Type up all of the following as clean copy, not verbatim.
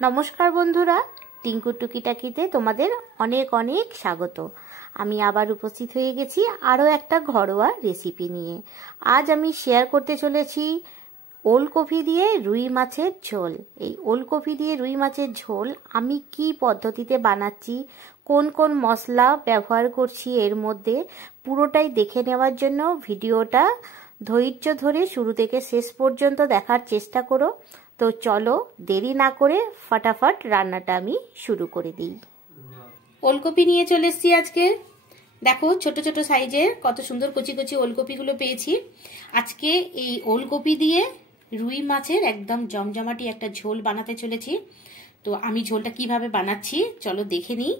নমস্কার বন্ধুরা, টিঙ্কুর টুকিটাকিতে তোমাদের অনেক অনেক স্বাগত। আমি আবার উপস্থিত হয়ে গেছি আরও একটা ঘরোয়া রেসিপি নিয়ে। আজ আমি শেয়ার করতে চলেছি ওলকপি দিয়ে রুই মাছের ঝোল। এই ওলকপি দিয়ে রুই মাছের ঝোল আমি কি পদ্ধতিতে বানাচ্ছি, কোন কোন মশলা ব্যবহার করছি এর মধ্যে, পুরোটাই দেখে নেওয়ার জন্য ভিডিওটা ধৈর্য ধরে শুরু থেকে শেষ পর্যন্ত দেখার চেষ্টা করো। তো চলো দেরি না করে ফটাফট রান্নাটা আমি শুরু করে দিই। ওলকপি নিয়ে চলে এসেছি আজকে। দেখো ছোট ছোট সাইজের কত সুন্দর কচি কচি ওলকপিগুলো পেয়েছি। আজকে এই ওলকপি দিয়ে রুই মাছের একদম জমজমাটি একটা ঝোল বানাতে চলেছি। তো আমি ঝোলটা কিভাবে বানাচ্ছি চলো দেখে নিই।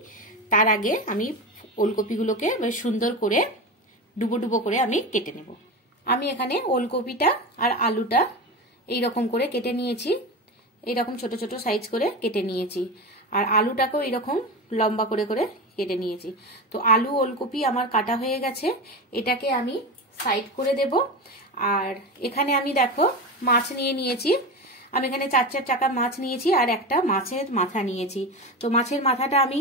তার আগে আমি ওলকপিগুলোকে বেশ সুন্দর করে ডুবো ডুবো করে আমি কেটে নেব। আমি এখানে ওলকপিটা আর আলুটা এইরকম করে কেটে নিয়েছি, এইরকম ছোট ছোট সাইজ করে কেটে নিয়েছি। আর আলুটাকেও এইরকম লম্বা করে করে কেটে নিয়েছি। তো আলু ওলকপি আমার কাটা হয়ে গেছে, এটাকে আমি সাইড করে দেব। আর এখানে আমি দেখো মাছ নিয়ে নিয়েছি। আমি এখানে 4 চাকা মাছ নিয়েছি আর একটা মাছের মাথা নিয়েছি। তো মাছের মাথাটা আমি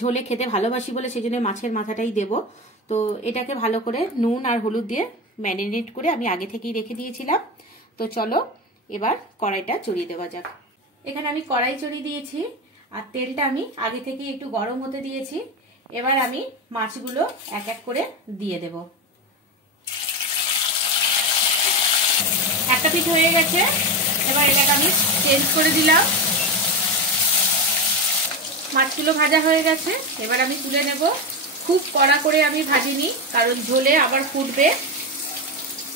ঝোলে খেতে ভালোবাসি বলে সেই জন্য মাছের মাথাটাই দেব। তো এটাকে ভালো করে নুন আর হলুদ দিয়ে ম্যারিনেট করে আমি আগে থেকেই রেখে দিয়েছিলাম। তো চলো এবার কড়াইটা চড়িয়ে দেওয়া যাক। এখানে আমি কড়াই চড়িয়ে দিয়েছি আর তেলটা আমি আগে থেকে একটু গরম হতে দিয়েছি। এবার আমি মাছগুলো এক এক করে দিয়ে দেব। একটা পিঠ হয়ে গেছে, এবার এটাকে আমি চেঞ্জ করে দিলাম। মাছগুলো ভাজা হয়ে গেছে, এবার আমি তুলে নেব। খুব কড়া করে আমি ভাজিনি, কারণ ঝোলে আবার ফুটবে,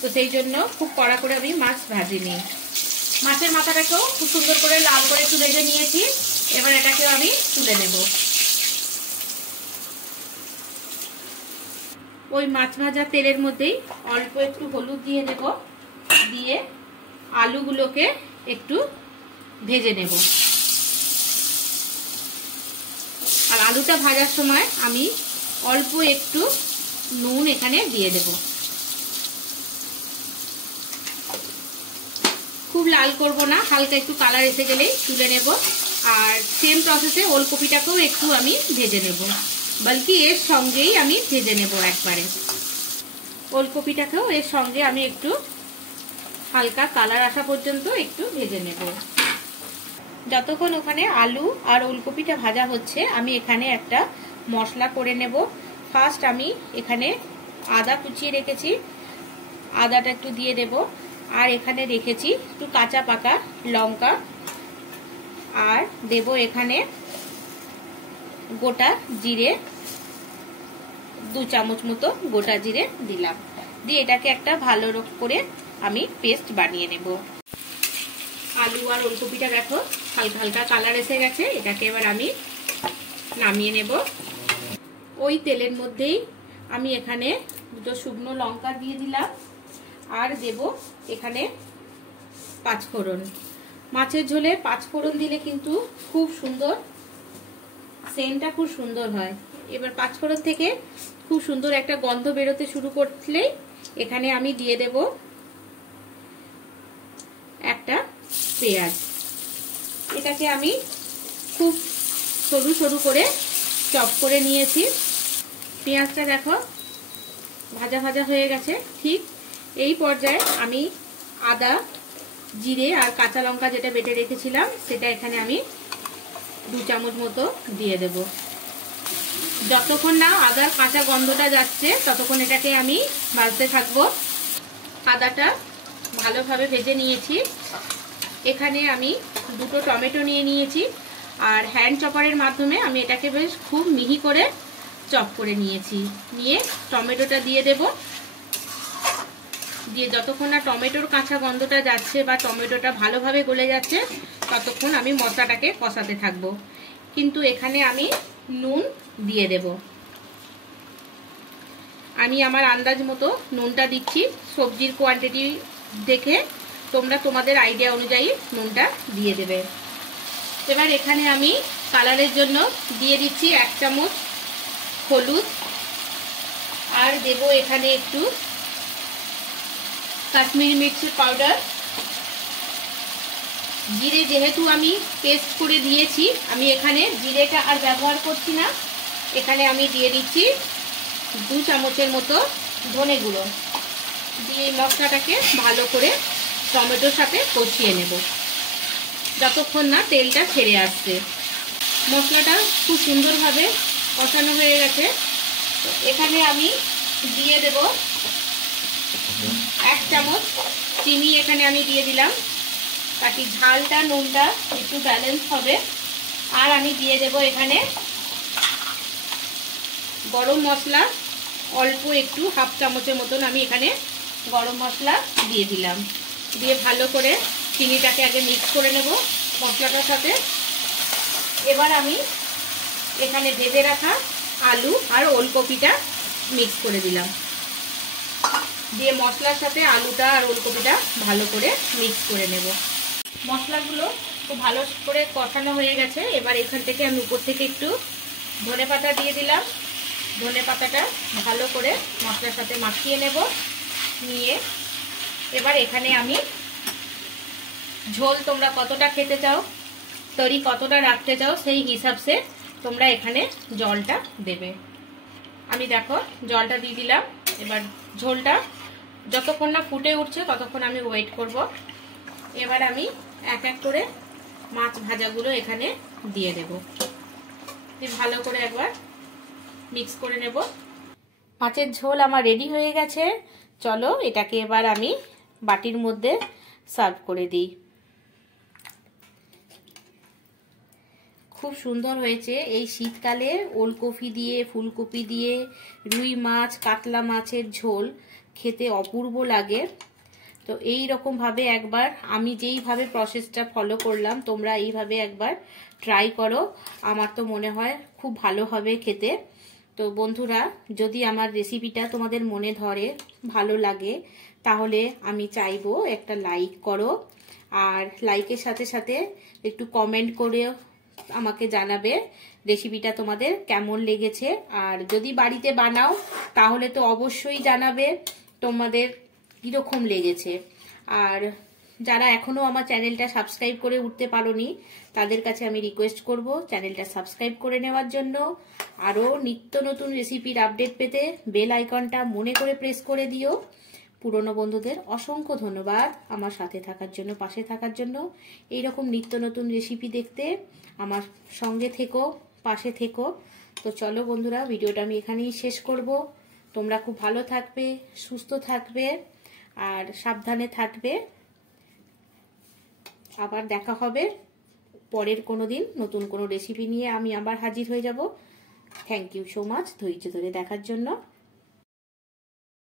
তো সেই জন্য খুব কড়া করে আমি মাছ ভাজিনি। মাছের মাথাটাকেও খুব সুন্দর করে লাল করে একটু ভেজে নিয়েছি। এবার এটাকেও আমি তুলে নেব। ওই মাছ ভাজা তেলের মধ্যেই অল্প একটু হলুদ দিয়ে দেব, দিয়ে আলুগুলোকে একটু ভেজে নেব। আর আলুটা ভাজার সময় আমি অল্প একটু নুন এখানে দিয়ে দেব। খুব লাল করব না, হালকা একটু কালার এসে গেলেই তুলে নেব। আর সেম প্রসেসে ওলকপিটাকেও একটু আমি ভেজে নেব, বলকি এর সঙ্গেই আমি ভেজে নেব একবারে। ওলকপিটাকেও এর সঙ্গে আমি একটু হালকা কালার আসা পর্যন্ত একটু ভেজে নেব। যতক্ষণ ওখানে আলু আর ওলকপিটা ভাজা হচ্ছে আমি এখানে একটা মশলা করে নেব। ফার্স্ট আমি এখানে আদা কুচিয়ে রেখেছি, আদাটা একটু দিয়ে দেব। আর এখানে রেখেছি একটু কাঁচা পাকা লঙ্কা, আর দেব এখানে গোটা জিরে, 2 চামচ মতো গোটা জিরে দিলাম। দিয়ে এটাকে একটা ভালো করে আমি পেস্ট বানিয়ে নেব। আলু আর ওলকপিটা দেখো হালকা হালকা কালার এসে গেছে, এটাকে এবার আমি নামিয়ে নেব। ওই তেলের মধ্যেই আমি এখানে 2 শুকনো লঙ্কা দিয়ে দিলাম, আর দেব এখানে 5 ফোড়ন। মাছের ঝোলে 5 ফোড়ন দিলে কিন্তু খুব সুন্দর সেন্টটা খুব সুন্দর হয়। এবার 5 ফোড়ন থেকে খুব সুন্দর একটা গন্ধ বেরোতে শুরু করলেই এখানে আমি দিয়ে দেব একটা পেঁয়াজ। এটাকে আমি খুব সরু সরু করে চপ করে নিয়েছি। পেঁয়াজটা দেখো ভাজা ভাজা হয়ে গেছে। ঠিক এই পর্যায়ে আমি আদা, জিরে আর কাঁচা লঙ্কা যেটা বেটে রেখেছিলাম সেটা এখানে আমি 2 চামচ মতো দিয়ে দেব। যতক্ষণ না আদার কাঁচা গন্ধটা যাচ্ছে ততক্ষণ এটাকে আমি ভাজতে থাকবো। আদাটা ভালোভাবে ভেজে নিয়েছি। এখানে আমি 2টো টমেটো নিয়ে নিয়েছি, আর হ্যান্ড চপারের মাধ্যমে আমি এটাকে বেশ খুব মিহি করে চপ করে নিয়েছি। নিয়ে টমেটোটা দিয়ে দেব। দিয়ে যতক্ষণ না টমেটোর কাঁচা গন্ধটা যাচ্ছে বা টমেটোটা ভালোভাবে গলে যাচ্ছে ততক্ষণ আমি মশলাটাকে কষাতে থাকবো। কিন্তু এখানে আমি নুন দিয়ে দেব। আমি আমার আন্দাজ মতো নুনটা দিচ্ছি, সবজির কোয়ান্টিটি দেখে তোমরা তোমাদের আইডিয়া অনুযায়ী নুনটা দিয়ে দেবে। এবার এখানে আমি কালারের জন্য দিয়ে দিচ্ছি 1 চামচ হলুদ, আর দেব এখানে একটু কাশ্মীরি মির্চি পাউডার, জিরে যেহেতু আমি পেস্ট করে দিয়েছি, আমি এখানে জিরেটা আর ব্যবহার করছি না। এখানে আমি দিয়ে দিচ্ছি 2 চামচের মতো ধনে গুঁড়ো দিয়ে মশলাটাকে ভালো করে টমেটোর সাথে কষিয়ে নেব যতক্ষণ না তেলটা ছেড়ে আসছে। মশলাটা খুব সুন্দরভাবে কষানো হয়ে গেছে। তো এখানে আমি দিয়ে দেব 1 চামচ চিনি, এখানে আমি দিয়ে দিলাম তাতে ঝালটা নুনটা একটু ব্যালেন্স হবে। আর আমি দিয়ে দেব এখানে গরম মশলা অল্প একটু, 1/2 চামচের মতন আমি এখানে গরম মশলা দিয়ে দিলাম। দিয়ে ভালো করে চিনিটাকে আগে মিক্স করে নেব মশলাটার সাথে। এবার আমি এখানে ভেজে রাখা আলু আর ওলকপিটা মিক্স করে দিলাম, দিয়ে মশলার সাথে আলুটা আর ওলকপিটা ভালো করে মিক্স করে নেব। মশলাগুলো খুব ভালো করে কষানো হয়ে গেছে। এবার এখান থেকে আমি উপর থেকে একটু ধনেপাতা দিয়ে দিলাম। ধনেপাতাটা ভালো করে মশলার সাথে মাখিয়ে নেব। নিয়ে এবার এখানে আমি ঝোল তোমরা কতটা খেতে চাও, তরি কতটা রাখতে চাও, সেই হিসাবে তোমরা এখানে জলটা দেবে। আমি দেখো জলটা দিয়ে দিলাম। এবার ঝোলটা যতক্ষণ না ফুটে উঠছে ততক্ষণ আমি ওয়েট করব। এবার আমি এক এক করে মাছ ভাজাগুলো এখানে দিয়ে দেব, ভালো করে একবার মিক্স করে নেব। মাছের ঝোল আমার রেডি হয়ে গেছে। চলো এটাকে এবার আমি বাটির মধ্যে সার্ভ করে দিই। খুব সুন্দর হয়েছে। এই শীতকালে ওলকপি দিয়ে, ফুলকপি দিয়ে রুই মাছ, কাতলা মাছের ঝোল খেতে অপূর্ব লাগে। তো এই রকম ভাবে একবার আমি যেইভাবে প্রসেসটা ফলো করলাম, তোমরা এইভাবে একবার ট্রাই করো। আমার তো মনে হয় খুব ভালো হবে খেতে। তো বন্ধুরা, যদি আমার রেসিপিটা তোমাদের মনে ধরে, ভালো লাগে, তাহলে আমি চাইবো একটা লাইক করো। আর লাইকের সাথে সাথে একটু কমেন্ট করে আমাকে জানাবে রেসিপিটা তোমাদের কেমন লেগেছে। আর যদি বাড়িতে বানাও তাহলে তো অবশ্যই জানাবে তোমাদের কিরকম লেগেছে। আর যারা এখনো আমার চ্যানেলটা সাবস্ক্রাইব করে উঠতে পারোনি, তাদের কাছে আমি রিকোয়েস্ট করব চ্যানেলটা সাবস্ক্রাইব করে নেওয়ার জন্য। আরও নিত্য নতুন রেসিপির আপডেট পেতে বেল আইকনটা মনে করে প্রেস করে দিও। পুরনো বন্ধুদের অসংখ্য ধন্যবাদ আমার সাথে থাকার জন্য, পাশে থাকার জন্য। এইরকম নিত্য নতুন রেসিপি দেখতে আমার সঙ্গে থেকো, পাশে থেকো। তো চলো বন্ধুরা, ভিডিওটা আমি এখানেই শেষ করব। তোমরা খুব ভালো থাকবে, সুস্থ থাকবে আর সাবধানে থাকবে। আবার দেখা হবে পরের কোনো দিন নতুন কোনো রেসিপি নিয়ে। আমি আবার হাজির হয়ে যাব। থ্যাংক ইউ সো মাচ ধৈর্য ধরে দেখার জন্য।